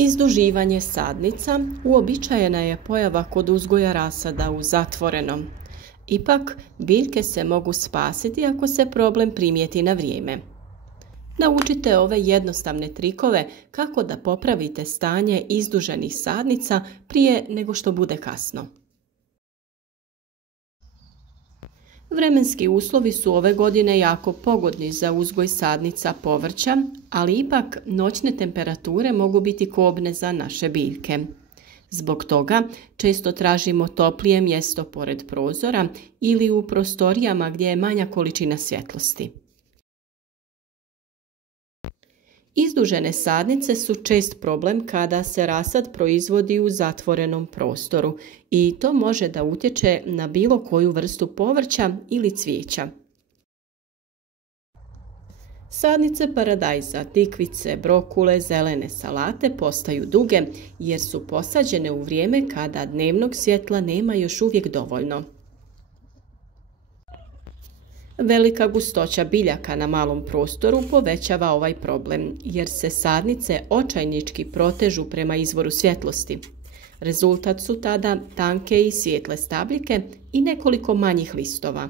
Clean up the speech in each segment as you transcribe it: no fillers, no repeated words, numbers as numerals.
Izduživanje sadnica uobičajena je pojava kod uzgoja rasada u zatvorenom. Ipak, biljke se mogu spasiti ako se problem primijeti na vrijeme. Naučite ove jednostavne trikove kako da popravite stanje izduženih sadnica prije nego što bude kasno. Vremenski uslovi su ove godine jako pogodni za uzgoj sadnica povrća, ali ipak noćne temperature mogu biti kobne za naše biljke. Zbog toga često tražimo toplije mjesto pored prozora ili u prostorijama gdje je manja količina svjetlosti. Izdužene sadnice su čest problem kada se rasad proizvodi u zatvorenom prostoru i to može da utječe na bilo koju vrstu povrća ili cvijeća. Sadnice paradajza, tikvice, brokule, zelene salate postaju duge jer su posađene u vrijeme kada dnevnog svjetla nema još uvijek dovoljno. Velika gustoća biljaka na malom prostoru povećava ovaj problem, jer se sadnice očajnički protežu prema izvoru svjetlosti. Rezultat su tada tanke i svijetle stabljike i nekoliko manjih listova.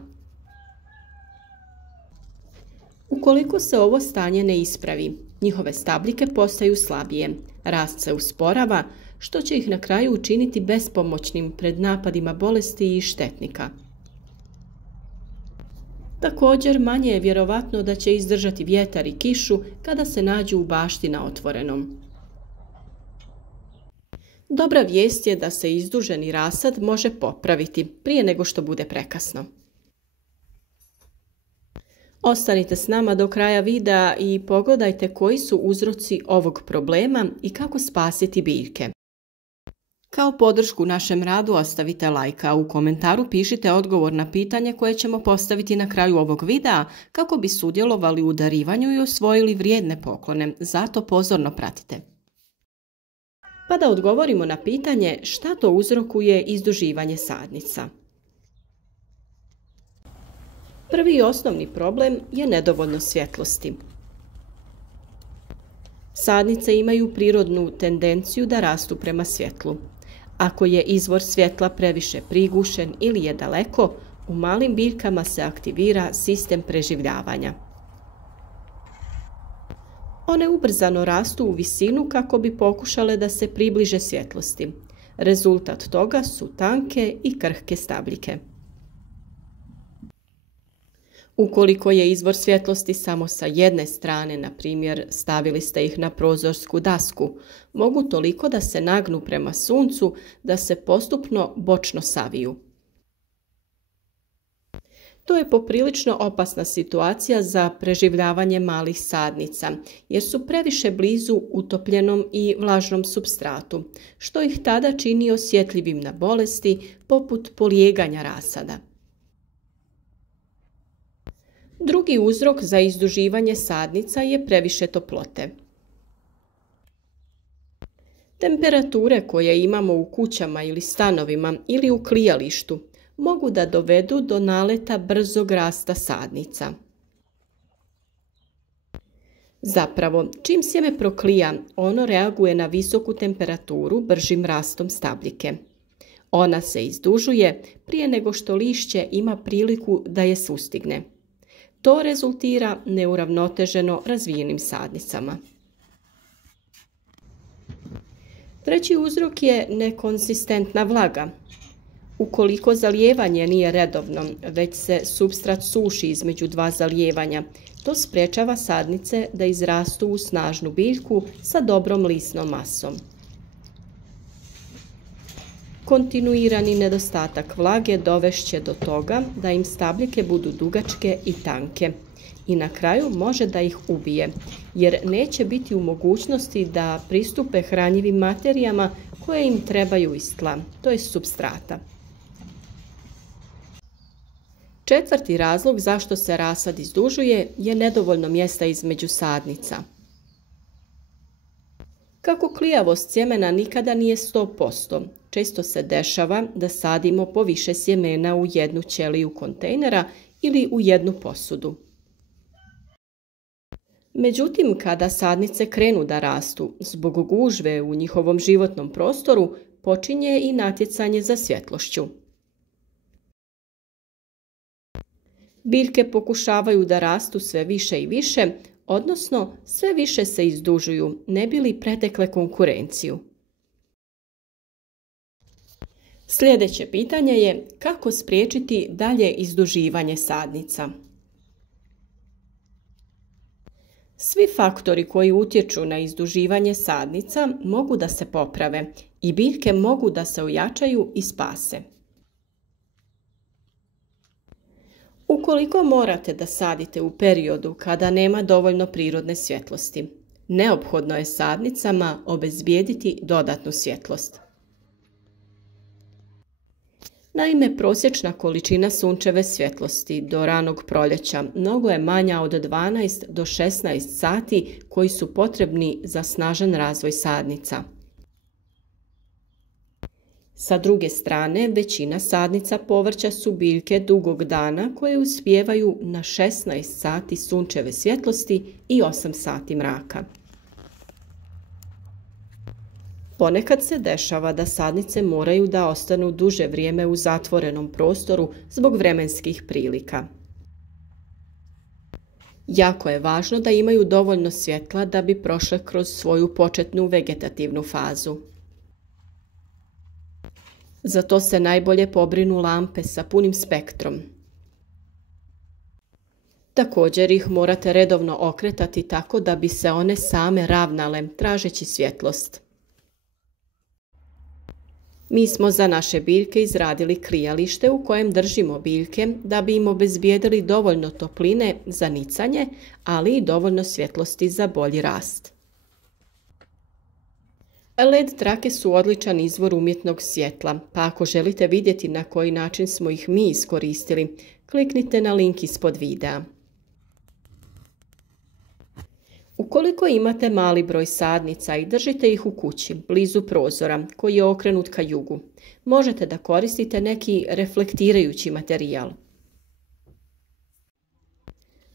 Ukoliko se ovo stanje ne ispravi, njihove stabljike postaju slabije, rast se usporava, što će ih na kraju učiniti bespomoćnim pred napadima bolesti i štetnika. Također, manje je vjerovatno da će izdržati vjetar i kišu kada se nađu u bašti na otvorenom. Dobra vijest je da se izduženi rasad može popraviti prije nego što bude prekasno. Ostanite s nama do kraja videa i pogledajte koji su uzroci ovog problema i kako spasiti biljke. Kao podršku našem radu ostavite like, a u komentaru pišite odgovor na pitanje koje ćemo postaviti na kraju ovog videa kako bi sudjelovali u darivanju i osvojili vrijedne poklone, zato pozorno pratite. Pa da odgovorimo na pitanje šta to uzrokuje izduživanje sadnica. Prvi i osnovni problem je nedovoljno svjetlosti. Sadnice imaju prirodnu tendenciju da rastu prema svjetlu. Ako je izvor svjetla previše prigušen ili je daleko, u malim biljkama se aktivira sistem preživljavanja. One ubrzano rastu u visinu kako bi pokušale da se približe svjetlosti. Rezultat toga su tanke i krhke stabljike. Ukoliko je izvor svjetlosti samo sa jedne strane, na primjer stavili ste ih na prozorsku dasku, mogu toliko da se nagnu prema suncu da se postupno bočno saviju. To je poprilično opasna situacija za preživljavanje malih sadnica, jer su previše blizu utopljenom i vlažnom supstratu, što ih tada čini osjetljivim na bolesti poput polijeganja rasada. Drugi uzrok za izduživanje sadnica je previše toplote. Temperature koje imamo u kućama ili stanovima ili u klijalištu mogu da dovedu do naleta brzog rasta sadnica. Zapravo, čim sjeme proklija, ono reaguje na visoku temperaturu bržim rastom stabljike. Ona se izdužuje prije nego što lišće ima priliku da je sustigne. To rezultira neuravnoteženo razvijenim sadnicama. Treći uzrok je nekonsistentna vlaga. Ukoliko zalijevanje nije redovno, već se supstrat suši između dva zalijevanja, to sprječava sadnice da izrastu u snažnu biljku sa dobrom lisnom masom. Kontinuirani nedostatak vlage dovešće do toga da im stabljike budu dugačke i tanke i na kraju može da ih ubije, jer neće biti u mogućnosti da pristupe hranjivim materijama koje im trebaju iz tla, to je supstrata. Četvrti razlog zašto se rasad izdužuje je nedovoljno mjesta između sadnica. Kako klijavost sjemena nikada nije 100%, često se dešava da sadimo po više sjemena u jednu ćeliju kontejnera ili u jednu posudu. Međutim, kada sadnice krenu da rastu, zbog gužve u njihovom životnom prostoru, počinje i natjecanje za svjetlošću. Biljke pokušavaju da rastu sve više i više, odnosno sve više se izdužuju, ne bi li pretekle konkurenciju. Sljedeće pitanje je kako spriječiti dalje izduživanje sadnica. Svi faktori koji utječu na izduživanje sadnica mogu da se poprave i biljke mogu da se ojačaju i spase. Ukoliko morate da sadite u periodu kada nema dovoljno prirodne svjetlosti, neophodno je sadnicama obezbijediti dodatnu svjetlost. Naime, prosječna količina sunčeve svjetlosti do ranog proljeća mnogo je manja od 12 do 16 sati koji su potrebni za snažan razvoj sadnica. Sa druge strane, većina sadnica povrća su biljke dugog dana koje uspijevaju na 16 sati sunčeve svjetlosti i 8 sati mraka. Ponekad se dešava da sadnice moraju da ostanu duže vrijeme u zatvorenom prostoru zbog vremenskih prilika. Jako je važno da imaju dovoljno svjetla da bi prošle kroz svoju početnu vegetativnu fazu. Za to se najbolje pobrinu lampe sa punim spektrom. Također ih morate redovno okretati tako da bi se one same ravnale, tražeći svjetlost. Mi smo za naše biljke izradili klijalište u kojem držimo biljke da bi im obezbijedili dovoljno topline za nicanje, ali i dovoljno svjetlosti za bolji rast. LED trake su odličan izvor umjetnog svjetla, pa ako želite vidjeti na koji način smo ih mi iskoristili, kliknite na link ispod videa. Ukoliko imate mali broj sadnica i držite ih u kući, blizu prozora, koji je okrenut ka jugu, možete da koristite neki reflektirajući materijal.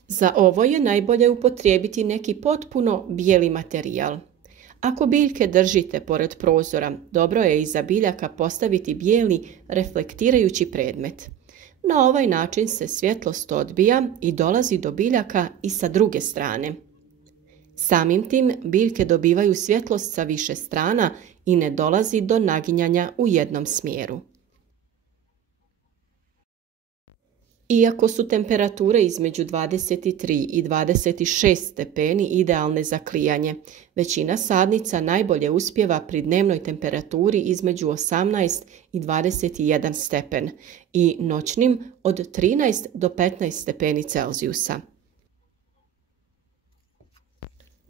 Za ovo je najbolje upotrijebiti neki potpuno bijeli materijal. Ako biljke držite pored prozora, dobro je iza biljaka postaviti bijeli reflektirajući predmet. Na ovaj način se svjetlost odbija i dolazi do biljaka i sa druge strane. Samim tim biljke dobivaju svjetlost sa više strana i ne dolazi do naginjanja u jednom smjeru. Iako su temperature između 23 i 26 stepeni idealne za klijanje, većina sadnica najbolje uspijeva pri dnevnoj temperaturi između 18 i 21 stepen i noćnim od 13 do 15 stepeni Celzijusa.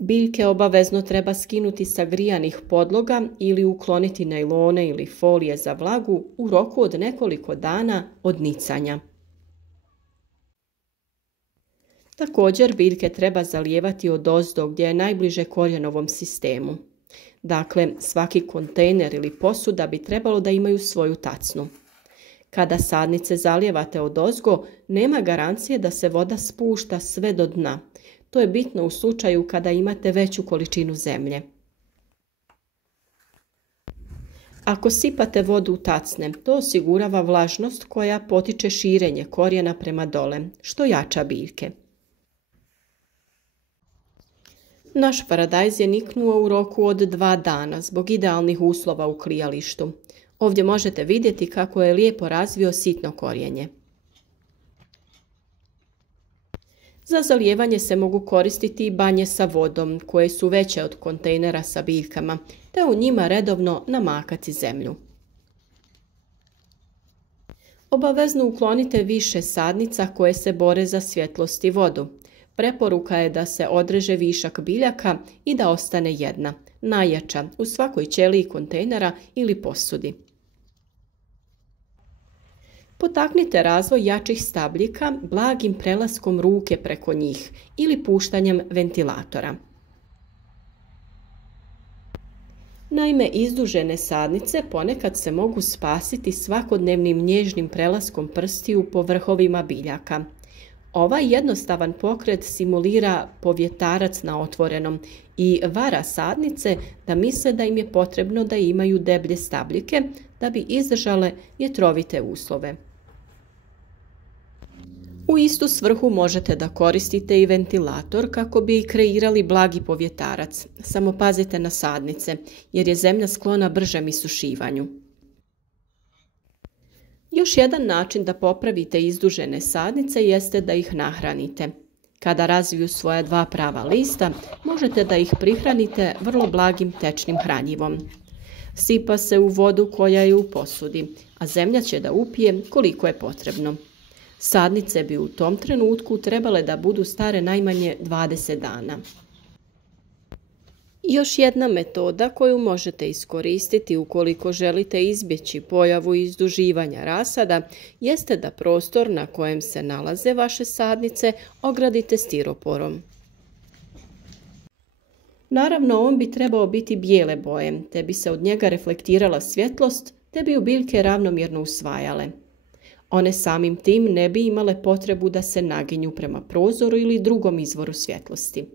Biljke obavezno treba skinuti sa grijanih podloga ili ukloniti najlone ili folije za vlagu u roku od nekoliko dana od nicanja. Također biljke treba zalijevati odozdo gdje je najbliže korijenovom sistemu. Dakle, svaki kontejner ili posuda bi trebalo da imaju svoju tacnu. Kada sadnice zalijevate odozgo, nema garancije da se voda spušta sve do dna. To je bitno u slučaju kada imate veću količinu zemlje. Ako sipate vodu u tacne, to osigurava vlažnost koja potiče širenje korijena prema dole, što jača biljke. Naš paradajz je niknuo u roku od 2 dana zbog idealnih uslova u klijalištu. Ovdje možete vidjeti kako je lijepo razvio sitno korijenje. Za zalijevanje se mogu koristiti i banje sa vodom, koje su veće od kontejnera sa biljkama, te u njima redovno namakati zemlju. Obavezno uklonite više sadnica koje se bore za svjetlost i vodu. Preporuka je da se odreže višak biljaka i da ostane jedna, najjača, u svakoj ćeliji kontejnera ili posudi. Potaknite razvoj jačih stabljika blagim prelaskom ruke preko njih ili puštanjem ventilatora. Naime, izdužene sadnice ponekad se mogu spasiti svakodnevnim nježnim prelaskom prstiju po vrhovima biljaka. Ovaj jednostavan pokret simulira povjetarac na otvorenom i vara sadnice da misle da im je potrebno da imaju deblje stabljike da bi izdržale vjetrovite uslove. U istu svrhu možete da koristite i ventilator kako bi kreirali blagi povjetarac. Samo pazite na sadnice, jer je zemlja sklona bržem isušivanju. Još jedan način da popravite izdužene sadnice jeste da ih nahranite. Kada razviju svoja 2 prava lista, možete da ih prihranite vrlo blagim tečnim hranjivom. Sipa se u vodu koja je u posudi, a zemlja će da upije koliko je potrebno. Sadnice bi u tom trenutku trebale da budu stare najmanje 20 dana. Još jedna metoda koju možete iskoristiti ukoliko želite izbjeći pojavu izduživanja rasada jeste da prostor na kojem se nalaze vaše sadnice ogradite stiroporom. Naravno, on bi trebao biti bijele boje, te bi se od njega reflektirala svjetlost, te bi ju biljke ravnomjerno usvajale. One samim tim ne bi imale potrebu da se naginju prema prozoru ili drugom izvoru svjetlosti.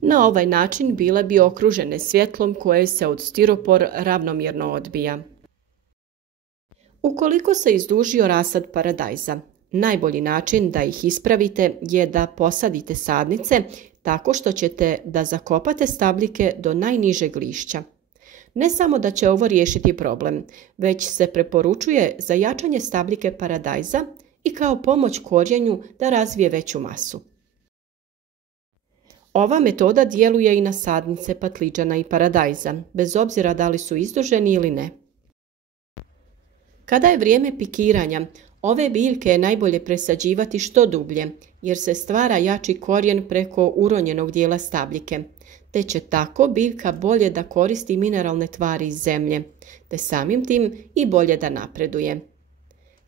Na ovaj način bile bi okružene svjetlom koje se od stiropor ravnomjerno odbija. Ukoliko se izdužio rasad paradajza, najbolji način da ih ispravite je da posadite sadnice tako što ćete da zakopate stabljike do najnižeg lišća. Ne samo da će ovo riješiti problem, već se preporučuje za jačanje stabljike paradajza i kao pomoć korijenju da razvije veću masu. Ova metoda djeluje i na sadnice patliđana i paradajza, bez obzira da li su izduženi ili ne. Kada je vrijeme pikiranja, ove biljke je najbolje presađivati što dublje, jer se stvara jači korijen preko uronjenog dijela stabljike, te će tako biljka bolje da koristi mineralne tvari iz zemlje, te samim tim i bolje da napreduje.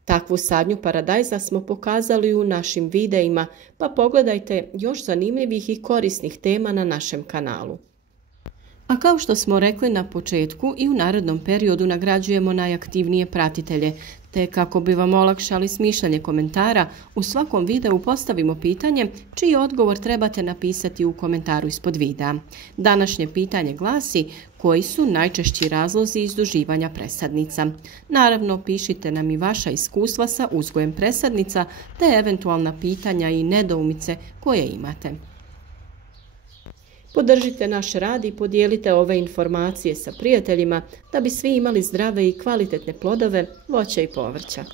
Takvu sadnju paradajza smo pokazali u našim videima, pa pogledajte još zanimljivih i korisnih tema na našem kanalu. A kao što smo rekli na početku, i u narednom periodu nagrađujemo najaktivnije pratitelje, te kako bi vam olakšali smišljanje komentara, u svakom videu postavimo pitanje čiji odgovor trebate napisati u komentaru ispod videa. Današnje pitanje glasi: koji su najčešći razlozi izduživanja presadnica? Naravno, pišite nam i vaša iskustva sa uzgojem presadnica, te eventualna pitanja i nedoumice koje imate. Podržite naš rad i podijelite ove informacije sa prijateljima da bi svi imali zdrave i kvalitetne plodove, voća i povrća.